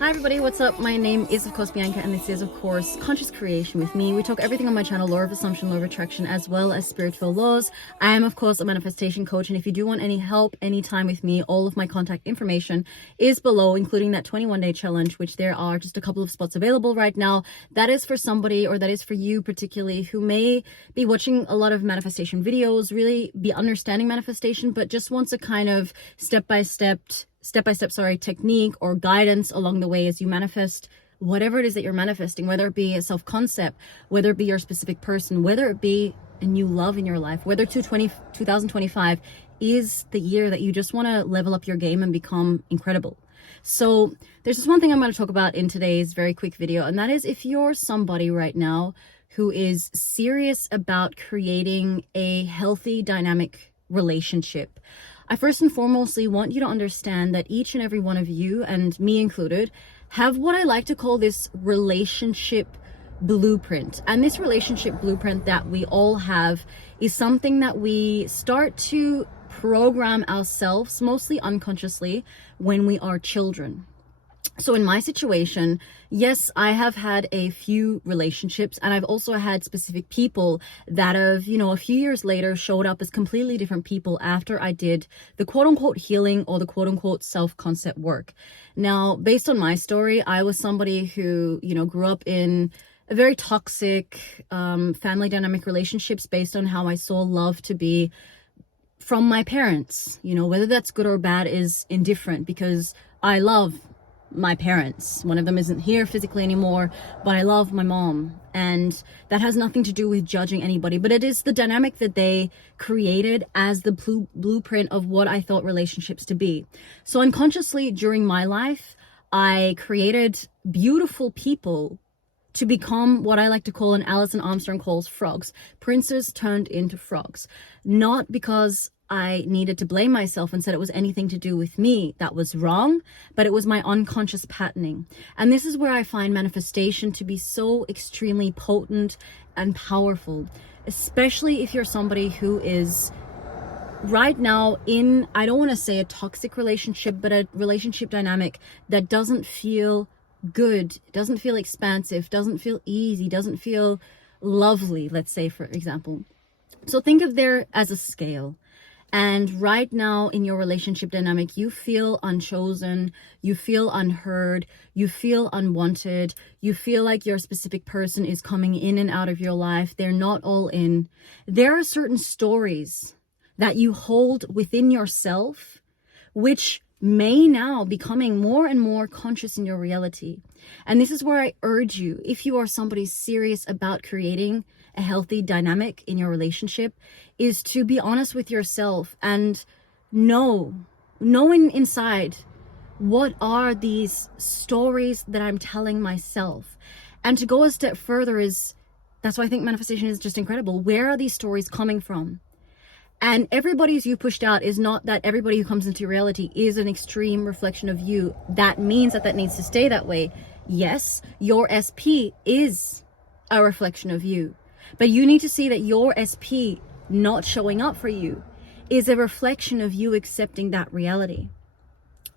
Hi everybody, what's up? My name is of course Bianca and this is of course Conscious Creation with me. We talk everything on my channel, law of assumption, law of attraction, as well as spiritual laws. I am of course a manifestation coach, and if you do want any help anytime with me, all of my contact information is below, including that 21-day challenge, which there are just a couple of spots available right now. That is for somebody, or that is for you particularly, who may be watching a lot of manifestation videos, really be understanding manifestation, but just wants a kind of step-by-step technique or guidance along the way as you manifest whatever it is that you're manifesting, whether it be a self-concept, whether it be your specific person, whether it be a new love in your life, whether 2025 is the year that you just want to level up your game and become incredible. So there's just one thing I'm going to talk about in today's very quick video, and that is if you're somebody right now who is serious about creating a healthy, dynamic relationship. I first and foremostly want you to understand that each and every one of you, and me included, have what I like to call this relationship blueprint. And this relationship blueprint that we all have is something that we start to program ourselves, mostly unconsciously, when we are children. So in my situation, yes, I have had a few relationships, and I've also had specific people that have, a few years later showed up as completely different people after I did the quote unquote healing or the quote unquote self-concept work. Now, based on my story, I was somebody who, grew up in a very toxic family dynamic relationships based on how I saw love to be from my parents. Whether that's good or bad is indifferent because I love my parents. One of them isn't here physically anymore, but I love my mom, and that has nothing to do with judging anybody, but it is the dynamic that they created as the blueprint of what I thought relationships to be. So unconsciously during my life, I created beautiful people to become what I like to call, and Alison Armstrong calls, frogs. Princes turned into frogs. Not because I needed to blame myself and said it was anything to do with me that was wrong, but it was my unconscious patterning. And this is where I find manifestation to be so extremely potent and powerful, especially if you're somebody who is right now in, I don't want to say a toxic relationship, but a relationship dynamic that doesn't feel good, doesn't feel expansive, doesn't feel easy, doesn't feel lovely, let's say, for example. So think of there as a scale. And right now in your relationship dynamic, you feel unchosen, you feel unheard, you feel unwanted, you feel like your specific person is coming in and out of your life. They're not all in. There are certain stories that you hold within yourself, which may now becoming more and more conscious in your reality. And this is where I urge you, if you are somebody serious about creating a healthy dynamic in your relationship, is to be honest with yourself and knowing inside, what are these stories that I'm telling myself? And to go a step further is, that's why I think manifestation is just incredible. Where are these stories coming from? And everybody's you pushed out is not that everybody who comes into reality is an extreme reflection of you. That means that needs to stay that way. Yes, your SP is a reflection of you, but you need to see that your SP not showing up for you is a reflection of you accepting that reality.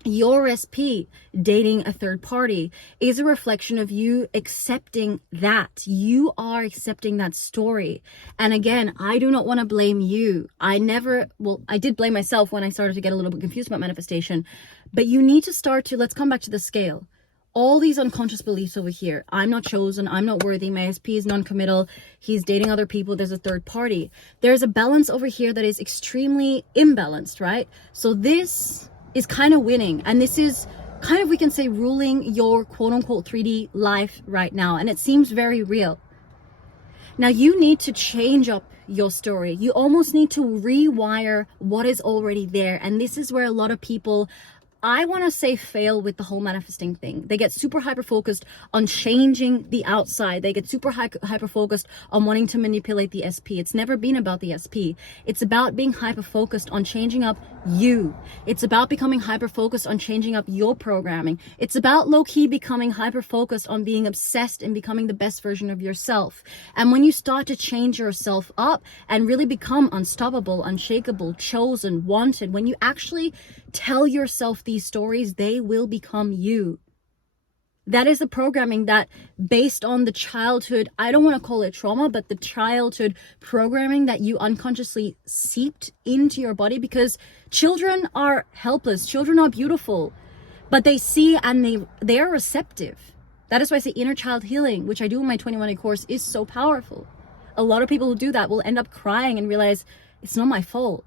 Your SP dating a third party is a reflection of you accepting that. You are accepting that story. And again, I do not want to blame you. I did blame myself when I started to get a little bit confused about manifestation, but you need to start to, let's come back to the scale. All these unconscious beliefs over here. I'm not chosen. I'm not worthy. My SP is non-committal. He's dating other people. There's a third party. There's a balance over here that is extremely imbalanced, right? So this is kind of winning. And this is kind of, we can say, ruling your quote unquote 3D life right now. And it seems very real. Now you need to change up your story. You almost need to rewire what is already there. And this is where a lot of people, I want to say, fail with the whole manifesting thing. They get super hyper focused on changing the outside. They get super hyper focused on wanting to manipulate the SP. It's never been about the SP. It's about being hyper focused on changing up you. It's about becoming hyper focused on changing up your programming. It's about low key becoming hyper focused on being obsessed and becoming the best version of yourself. And when you start to change yourself up and really become unstoppable, unshakable, chosen, wanted, when you actually tell yourself these stories, they will become you. That is the programming that, based on the childhood, I don't want to call it trauma, but the childhood programming that you unconsciously seeped into your body, because children are helpless. Children are beautiful, but they see and they are receptive. That is why I say inner child healing, which I do in my 21-day course, is so powerful. A lot of people who do that will end up crying and realize it's not my fault.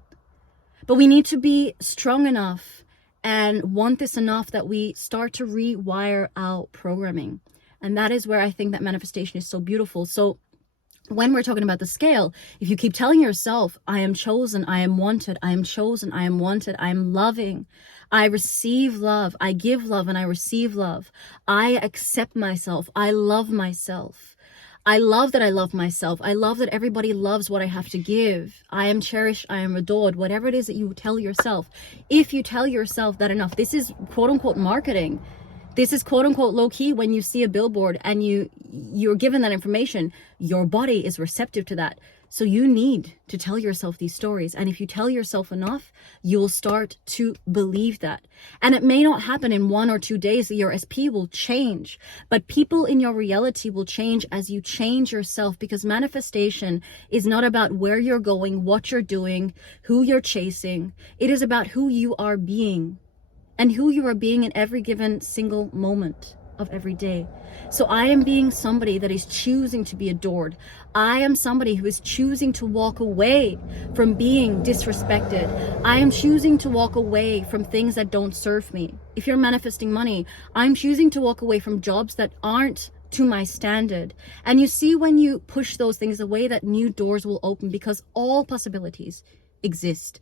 But we need to be strong enough and want this enough that we start to rewire our programming. And that is where I think that manifestation is so beautiful. So when we're talking about the scale, if you keep telling yourself, I am chosen, I am wanted, I am chosen, I am wanted, I am loving, I receive love, I give love and I receive love, I accept myself, I love myself, I love that I love myself, I love that everybody loves what I have to give, I am cherished, I am adored, whatever it is that you tell yourself. If you tell yourself that enough, this is quote unquote marketing. This is quote unquote low key. When you see a billboard and you're given that information, your body is receptive to that. So you need to tell yourself these stories. And if you tell yourself enough, you will start to believe that. And it may not happen in 1 or 2 days that your SP will change, but people in your reality will change as you change yourself, because manifestation is not about where you're going, what you're doing, who you're chasing. It is about who you are being, and who you are being in every given single moment of every day. So I am being somebody that is choosing to be adored. I am somebody who is choosing to walk away from being disrespected. I am choosing to walk away from things that don't serve me. If you're manifesting money, I'm choosing to walk away from jobs that aren't to my standard. And you see, when you push those things away, that new doors will open, because all possibilities exist.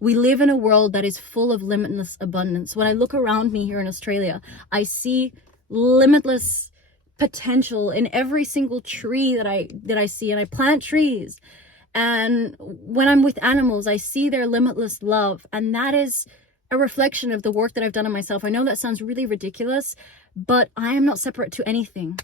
We live in a world that is full of limitless abundance. When I look around me here in Australia, I see limitless potential in every single tree that I see, and I plant trees. And when I'm with animals, I see their limitless love, and that is a reflection of the work that I've done on myself. I know that sounds really ridiculous, but I am not separate to anything.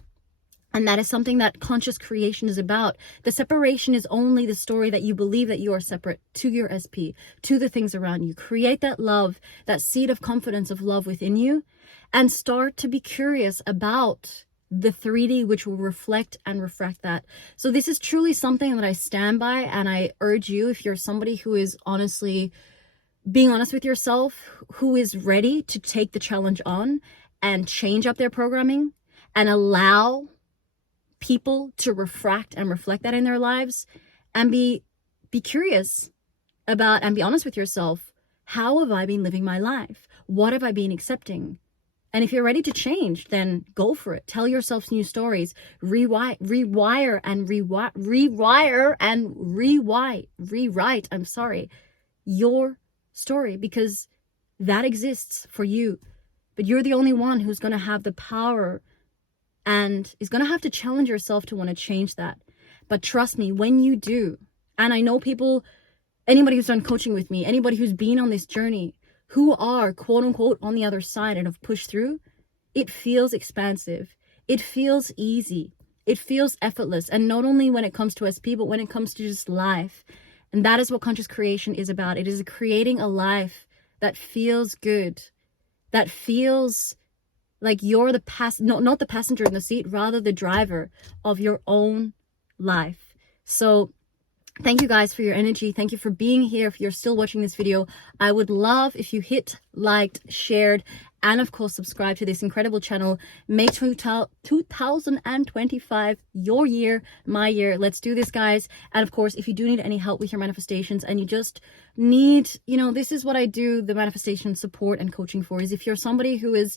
And that is something that conscious creation is about. The separation is only the story that you believe that you are separate to your SP, to the things around you. Create that love, that seed of confidence of love within you, and start to be curious about the 3D, which will reflect and refract that. So this is truly something that I stand by, and I urge you, if you're somebody who is honestly being honest with yourself, who is ready to take the challenge on and change up their programming and allow people to refract and reflect that in their lives, and be curious about and be honest with yourself. How have I been living my life? What have I been accepting? And if you're ready to change, then go for it. Tell yourself new stories. Rewrite your story, because that exists for you. But you're the only one who's going to have the power and is going to have to challenge yourself to want to change that. But trust me, when you do, and I know people, anybody who's done coaching with me, anybody who's been on this journey, who are quote unquote on the other side and have pushed through, it feels expansive. It feels easy. It feels effortless. And not only when it comes to SP, but when it comes to just life. And that is what conscious creation is about. It is creating a life that feels good, that feels like you're the not the passenger in the seat, rather the driver of your own life. So thank you guys for your energy. Thank you for being here. If you're still watching this video, I would love if you hit, liked, shared, and of course subscribe to this incredible channel. Make 2025 your year, my year. Let's do this, guys. And of course, if you do need any help with your manifestations and you just need, this is what I do the manifestation support and coaching for, is if you're somebody who is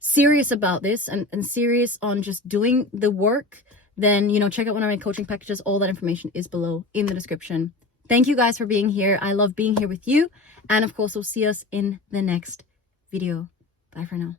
serious about this and serious on just doing the work, then check out one of my coaching packages. All that information is below in the description. Thank you guys for being here. I love being here with you, and of course we'll see us in the next video. Bye for now.